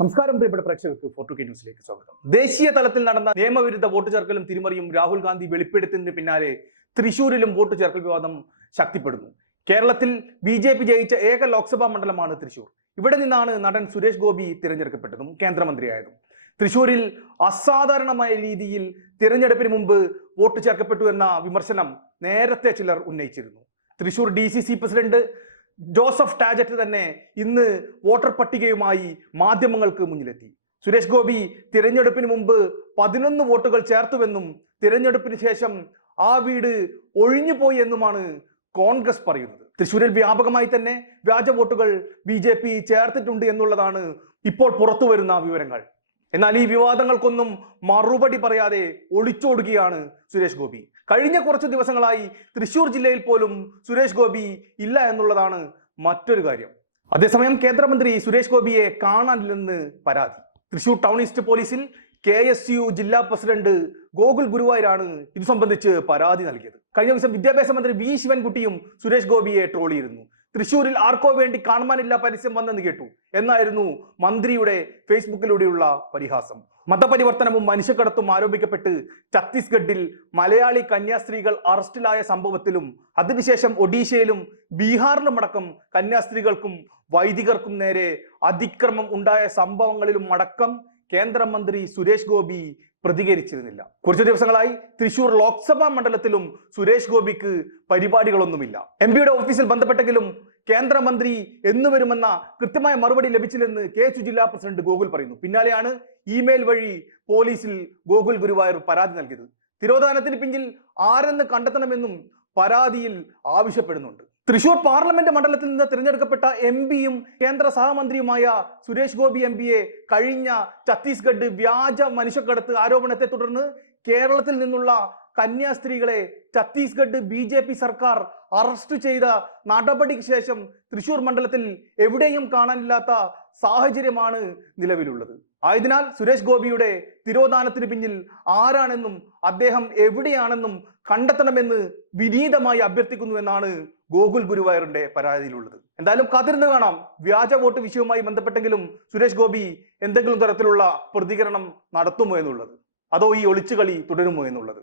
നമസ്കാരം പ്രിയപ്പെട്ട പ്രേക്ഷകർക്ക് ഫോർട്ടു കെ ന്യൂസിലേക്ക് സ്വാഗതം. ദേശീയ തലത്തിൽ നടന്ന നിയമവിരുദ്ധ വോട്ട് ചേർക്കലും തിരിമറിയും രാഹുൽ ഗാന്ധി വെളിപ്പെടുത്തുന്നതിന് പിന്നാലെ തൃശൂരിലും വോട്ട് ചേർക്കൽ വിവാദം ശക്തിപ്പെടുന്നു. കേരളത്തിൽ ബി ജെ പി ജയിച്ച ഏക ലോക്സഭാ മണ്ഡലമാണ് തൃശൂർ. ഇവിടെ നിന്നാണ് നടൻ സുരേഷ് ഗോപി തിരഞ്ഞെടുക്കപ്പെട്ടതും കേന്ദ്രമന്ത്രിയായതും. തൃശൂരിൽ അസാധാരണമായ രീതിയിൽ തിരഞ്ഞെടുപ്പിന് മുമ്പ് വോട്ട് ചേർക്കപ്പെട്ടു എന്ന വിമർശനം നേരത്തെ ചിലർ ഉന്നയിച്ചിരുന്നു. Thrissur D C C president Joseph Tajet തന്നെ ഇന്ന് വോട്ടർ പട്ടികയുമായി മാധ്യമങ്ങൾക്ക് മുന്നിലെത്തി. സുരേഷ് ഗോപി തിരഞ്ഞെടുപ്പിന് മുമ്പ് പതിനൊന്ന് വോട്ടുകൾ ചേർത്തുവെന്നും തിരഞ്ഞെടുപ്പിന് ശേഷം ആ വീട് ഒഴിഞ്ഞുപോയി എന്നുമാണ് കോൺഗ്രസ് പറയുന്നത്. തൃശ്ശൂരിൽ വ്യാപകമായി തന്നെ വ്യാജ വോട്ടുകൾ ബി ചേർത്തിട്ടുണ്ട് എന്നുള്ളതാണ് ഇപ്പോൾ പുറത്തു വരുന്ന വിവരങ്ങൾ. എന്നാൽ ഈ വിവാദങ്ങൾക്കൊന്നും മറുപടി പറയാതെ ഒളിച്ചോടുകയാണ് സുരേഷ് ഗോപി. കഴിഞ്ഞ കുറച്ച് ദിവസങ്ങളായി തൃശൂർ ജില്ലയിൽ പോലും സുരേഷ് ഗോപി ഇല്ല എന്നുള്ളതാണ് മറ്റൊരു കാര്യം. അതേസമയം കേന്ദ്രമന്ത്രി സുരേഷ് ഗോപിയെ കാണാനില്ലെന്ന് പരാതി. തൃശൂർ ടൗൺ ഈസ്റ്റ് പോലീസിൽ കെ എസ് യു ജില്ലാ പ്രസിഡന്റ് ഗോകുൽ ഗുരുവായൂരാണ് ഇത് സംബന്ധിച്ച് പരാതി നൽകിയത്. കഴിഞ്ഞ ദിവസം വിദ്യാഭ്യാസ മന്ത്രി വി ശിവൻകുട്ടിയും സുരേഷ് ഗോപിയെ ട്രോളിയിരുന്നു തൃശൂരിൽ ആർക്കോ വേണ്ടി കാണുവാനില്ല പരസ്യം വന്നെന്ന് കേട്ടു. എന്നായിരുന്നു മന്ത്രിയുടെ ഫേസ്ബുക്കിലൂടെയുള്ള പരിഹാസം. മതപരിവർത്തനവും മനുഷ്യക്കടത്തും ആരോപിക്കപ്പെട്ട് ഛത്തീസ്ഗഡിൽ മലയാളി കന്യാസ്ത്രീകൾ അറസ്റ്റിലായ സംഭവത്തിലും അതിനുശേഷം ഒഡീഷയിലും ബീഹാറിലുമടക്കം കന്യാസ്ത്രീകൾക്കും വൈദികർക്കും നേരെ അതിക്രമം ഉണ്ടായ സംഭവങ്ങളിലും അടക്കം കേന്ദ്രമന്ത്രി സുരേഷ് ഗോപി പ്രതികരിച്ചിരുന്നില്ല. കുറച്ചു ദിവസങ്ങളായി തൃശൂർ ലോക്സഭാ മണ്ഡലത്തിലും സുരേഷ് ഗോപിക്ക് പരിപാടികളൊന്നുമില്ല. എം പിയുടെ ഓഫീസിൽ ബന്ധപ്പെട്ടെങ്കിലും കേന്ദ്രമന്ത്രി എന്നു വരുമെന്ന കൃത്യമായ മറുപടി ലഭിച്ചില്ലെന്ന് കെ എച്ച് ജില്ലാ പ്രസിഡന്റ് ഗോകുൽ പറയുന്നു. പിന്നാലെയാണ് ഇമെയിൽ വഴി പോലീസിൽ ഗോകുൽ ഗുരുവായൂർ പരാതി നൽകിയത്. തിരോധാനത്തിന് പിന്നിൽ ആരെന്ന് കണ്ടെത്തണമെന്നും പരാതിയിൽ ആവശ്യപ്പെടുന്നുണ്ട്. തൃശൂർ പാർലമെന്റ് മണ്ഡലത്തിൽ നിന്ന് തിരഞ്ഞെടുക്കപ്പെട്ട എം പിയും കേന്ദ്ര സഹമന്ത്രിയുമായ സുരേഷ് ഗോപി എം പിയെ കഴിഞ്ഞ ഛത്തീസ്ഗഡ് വ്യാജ മനുഷ്യക്കടത്ത് ആരോപണത്തെ തുടർന്ന് കേരളത്തിൽ നിന്നുള്ള കന്യാസ്ത്രീകളെ ഛത്തീസ്ഗഡ് ബി ജെ പി സർക്കാർ അറസ്റ്റ് ചെയ്ത നടപടിക്ക് ശേഷം തൃശൂർ മണ്ഡലത്തിൽ എവിടെയും കാണാനില്ലാത്ത സാഹചര്യമാണ് നിലവിലുള്ളത്. ആയതിനാൽ സുരേഷ് ഗോപിയുടെ തിരോധാനത്തിന് പിന്നിൽ ആരാണെന്നും അദ്ദേഹം എവിടെയാണെന്നും കണ്ടെത്തണമെന്ന് വിനീതമായി അഭ്യർത്ഥിക്കുന്നു എന്നാണ് ഗോകുൽ ഗുരുവായൂരിന്റെ പരാതിയിലുള്ളത്. എന്തായാലും കാത്തിരുന്ന് കാണാം. വ്യാജ വോട്ട് വിഷയവുമായി ബന്ധപ്പെട്ടെങ്കിലും സുരേഷ് ഗോപി എന്തെങ്കിലും തരത്തിലുള്ള പ്രതികരണം നടത്തുമോ എന്നുള്ളത്? അതോ ഈ ഒളിച്ചുകളി തുടരുമോ എന്നുള്ളത്?